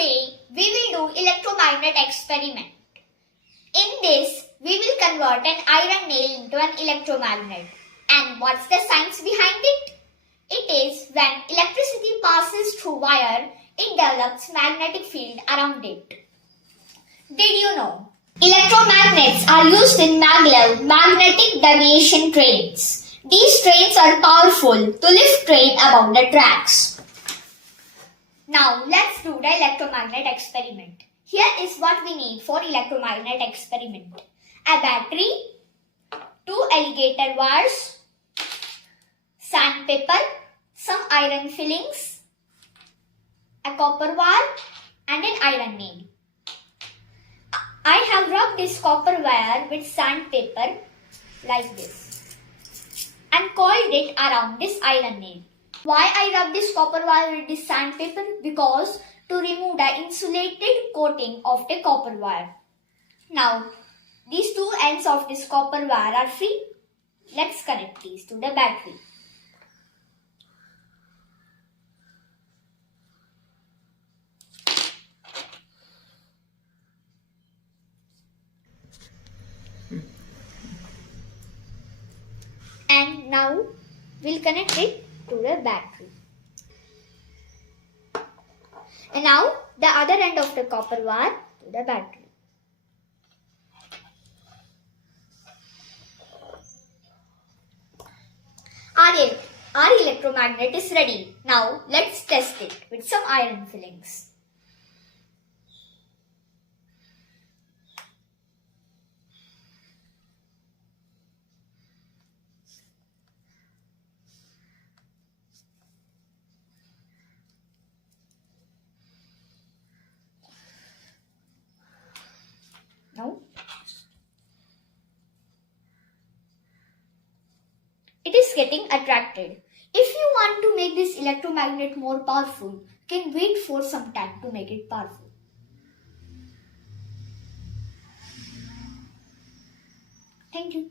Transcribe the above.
Today we will do electromagnet experiment. In this, we will convert an iron nail into an electromagnet. And what's the science behind it? It is when electricity passes through wire, it develops magnetic field around it. Did you know? Electromagnets are used in maglev magnetic deviation trains. These trains are powerful to lift train above the tracks. Now let's do the electromagnet experiment. Here is what we need for electromagnet experiment. A battery, 2 alligator wires, sandpaper, some iron fillings, a copper wire and an iron nail. I have rubbed this copper wire with sandpaper like this and coiled it around this iron nail. Why I rub this copper wire with this sandpaper? Because to remove the insulated coating of the copper wire. Now, these two ends of this copper wire are free. Let's connect these to the battery. And now we'll connect it to the battery. And now the other end of the copper wire to the battery. Our electromagnet is ready. Now let's test it with some iron fillings. Now, it is getting attracted. If you want to make this electromagnet more powerful, you can wait for some time to make it powerful. Thank you.